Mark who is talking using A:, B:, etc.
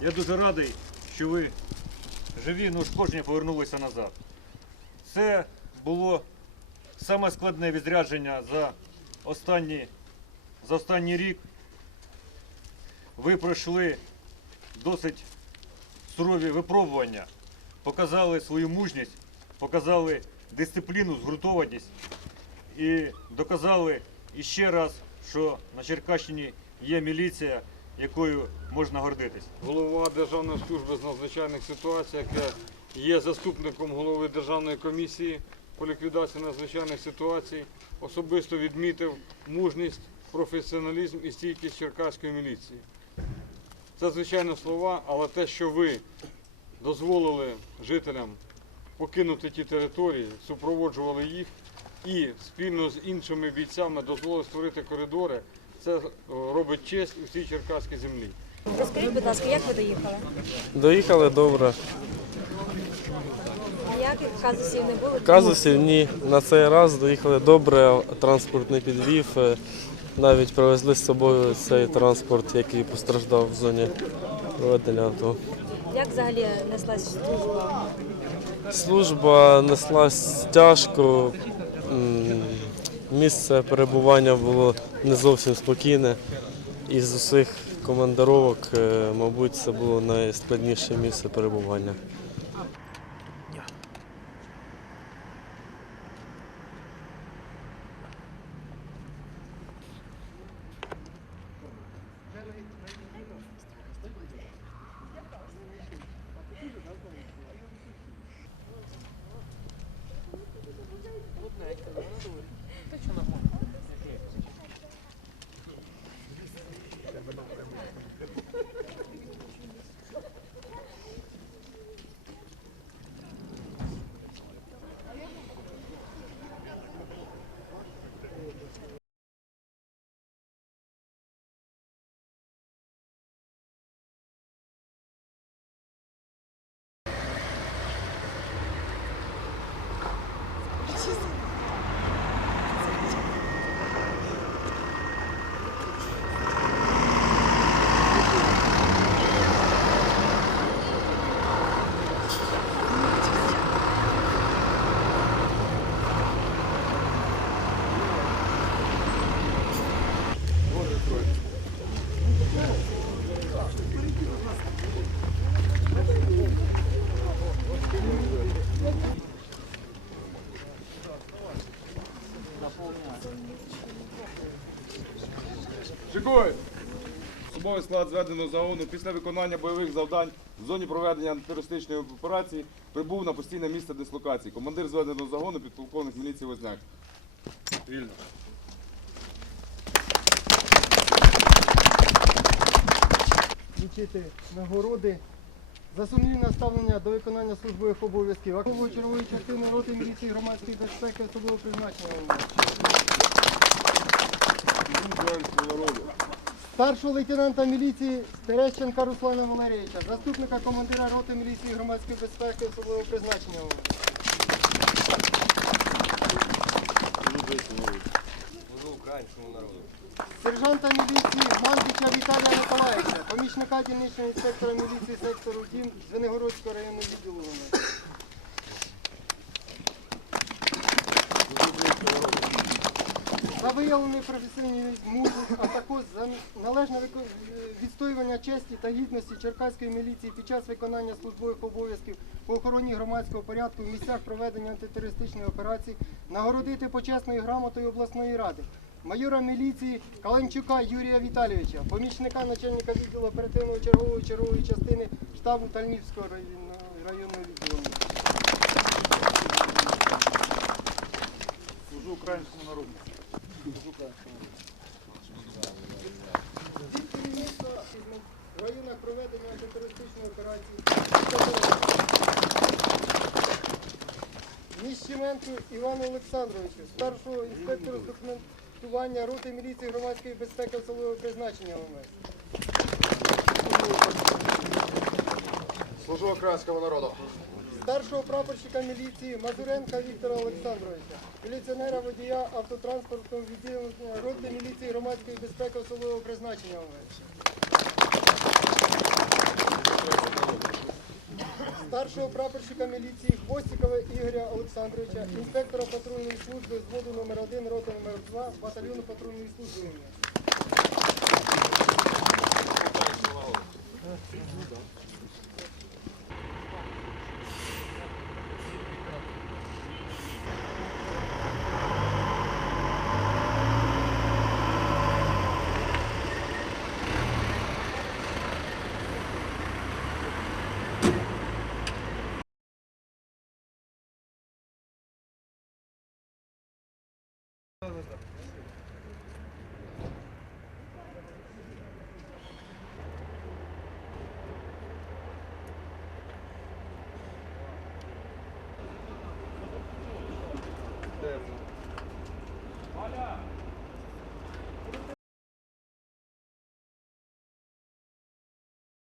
A: Я дуже радий, що ви живі, ну ушкоджені повернулися назад. Це було саме складне відрядження за останні, за останній рік. Ви пройшли досить сурові випробування, показали свою мужність, показали дисципліну, згуртованість і доказали іще раз, що на Черкащині є міліція, якою можна гордитись.
B: голова Державної служби з надзвичайних ситуацій, яке є заступником голови Державної комісії по ліквідації надзвичайних ситуацій, особисто відмітив мужність, професіоналізм і стійкість черкаської міліції. Це звичайно слова, але те, що ви дозволили жителям покинути ті території, супроводжували їх і спільно з іншими бійцями дозволили створити коридори, це е, робить честь усій черкаській землі.
C: Розкажіть, будь ласка, як ви доїхали?
D: Доїхали добре.
C: Ніяких казусів не було?
D: Казусів ні. На цей раз доїхали добре, транспорт не підвів. е, Навіть привезли з собою цей транспорт, який постраждав в зоні проведення АТО.
C: Як взагалі неслась служба?
D: Служба неслась тяжко. Місце перебування було не зовсім спокійне. Із усіх командировок, е, мабуть, це було найскладніше місце перебування. Та що нормально?
E: Шикуй! Особовий склад зведеного загону після виконання бойових завдань в зоні проведення антитерористичної операції прибув на постійне місце дислокації. Командир зведеного загону підполковник міліції Возняк. Вільно.
F: вручити нагороди за сумлінне ставлення до виконання службових обов'язків Акової чергової частини роти міліції громадської безпеки особливого призначення. Старшого лейтенанта міліції Терещенка Руслана Валерійовича, заступника командира роти міліції громадської безпеки особливого призначення. Сержанта міліції Мандича Віталія Миколаївича, помічника дільничного інспектора міліції сектору ДІМ Звенигородського районного відділу. За виявлений професійний мужність, а також за належне відстоювання честі та гідності Черкаської міліції під час виконання службових обов'язків по охороні громадського порядку в місцях проведення антитерористичної операції нагородити почесною грамотою обласної ради. Майора міліції Каленчука Юрія Віталійовича, помічника начальника відділу оперативної чергової чергової частини штабу Тальнівського районного, відділу.
A: Служу українському народу.
F: Від керівництва в районах проведення антитерористичної операції. Ніщеменко Івану Олександровичу, старшого інспектора з документування роти міліції громадської безпеки особливого призначення ОМС.
E: Служу українському народу.
F: Старшого прапорщика міліції Мазуренка Віктора Олександровича, міліціонера водія автотранспортного відділення роти міліції громадської безпеки особливого призначення ОМС. Старшого прапорщика міліції Хвостікова Ігоря Олександровича, інспектора патрульної служби зводу номер 1 рота номер 2 батальйону патрульної служби.